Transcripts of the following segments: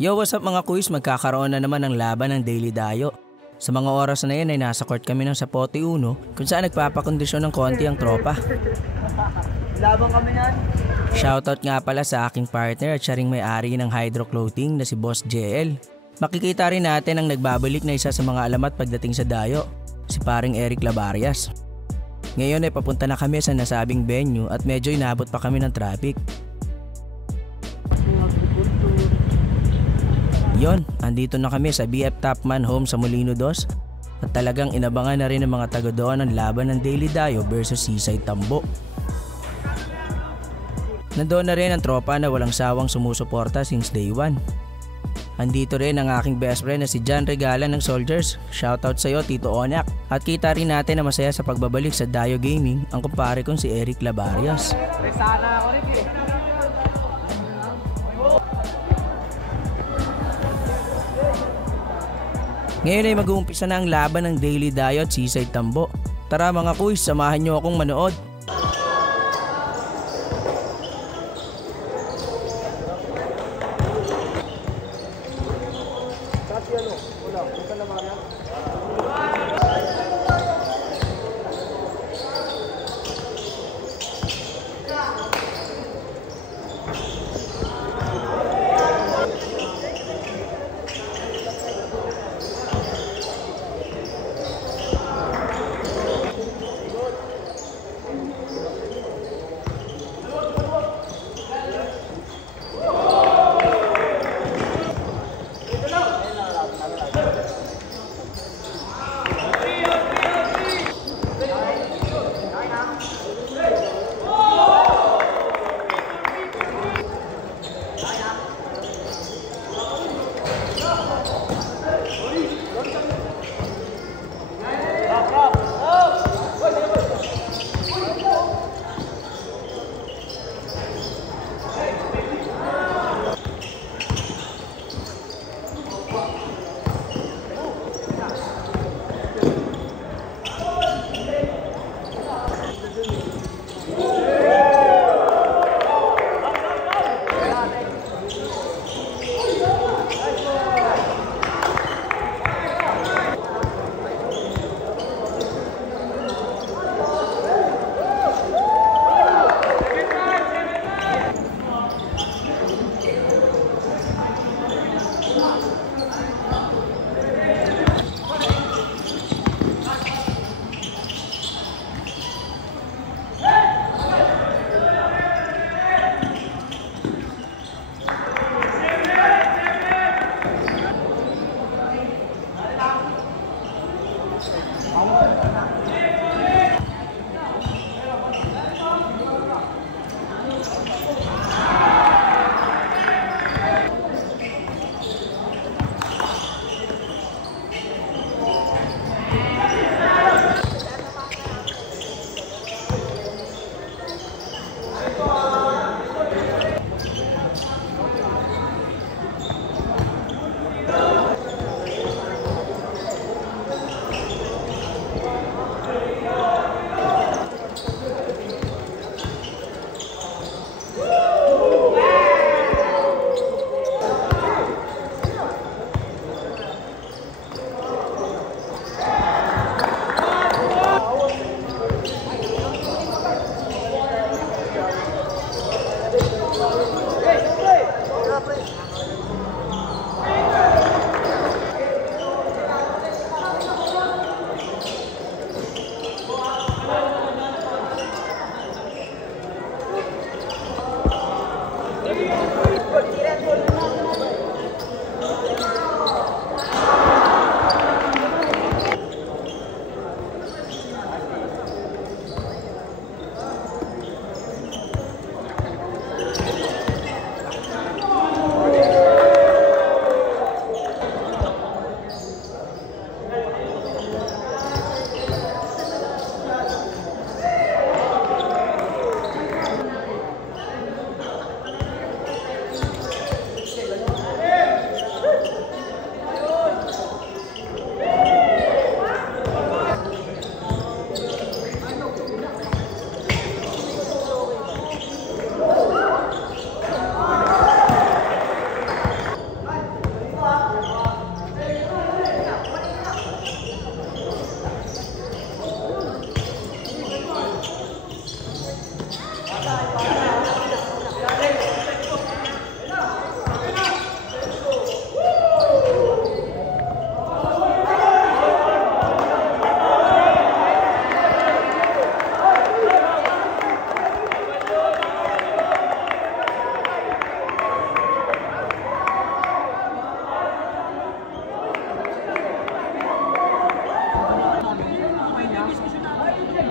Yo, what's up mga kuis? Magkakaroon na naman ng laban ng Daily Dayo. Sa mga oras na yan ay nasa court kami ng Sapote 1 kung saan nagpapakondisyon ng konti ang tropa. Laban kami yan. Shoutout nga pala sa aking partner at siya ring may-ari ng Hydro Clothing na si Boss JL. Makikita rin natin ang nagbabalik na isa sa mga alamat pagdating sa Dayo, si paring Eric Labarias. Ngayon ay papunta na kami sa nasabing venue at medyo inabot pa kami ng traffic. Yon, andito na kami sa BF Topman Home sa Molino 2 at talagang inabangan na rin ng mga taga doon ang laban ng Daily Dayo versus Seaside Tambo. Nandoon na rin ang tropa na walang sawang sumusuporta since day 1. Andito rin ang aking best friend na si John Regala ng Soldiers. Shoutout sa iyo Tito Onak. At kita rin natin na masaya sa pagbabalik sa Dayo Gaming ang kumpare kong si Eric Labarias. Ngayon ay mag-uumpisa na ang laban ng Daily Dayo at Seaside Tambo. Tara mga kuys, samahan nyo akong manood.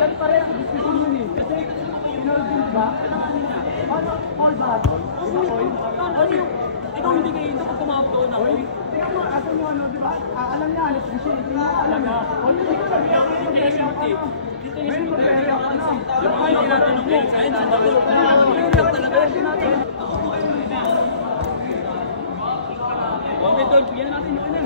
Yan pa rin, decision yun eh. Kasi, pinag-din ba? Ano, all bad? Ano yung, ikaw hindi kayo ito pag tumawag doon ako? Tingnan mo, asan mo ano, di ba? Alam niya, alas decision. Alam niya. Hindi ko sabi ako yung decision. Dito yung decision. Yung kayo tinatanong mo, kahit sa dalo. Yung lang talaga. Huwag ito, bigyan natin yun yan.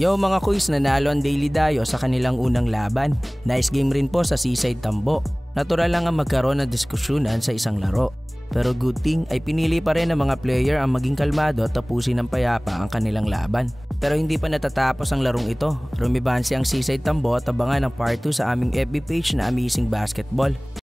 Yo mga kuys, nanalo ang Daily Dayo sa kanilang unang laban. Nice game rin po sa Seaside Tambo. Natural lang ang magkaroon ng diskusyonan sa isang laro. Pero good thing ay pinili pa rin ng mga player ang maging kalmado at tapusin ng payapa ang kanilang laban. Pero hindi pa natatapos ang larong ito. Rumibansi ang Seaside Tambo at abangan ang part 2 sa aming FB page na Amazing Basketball.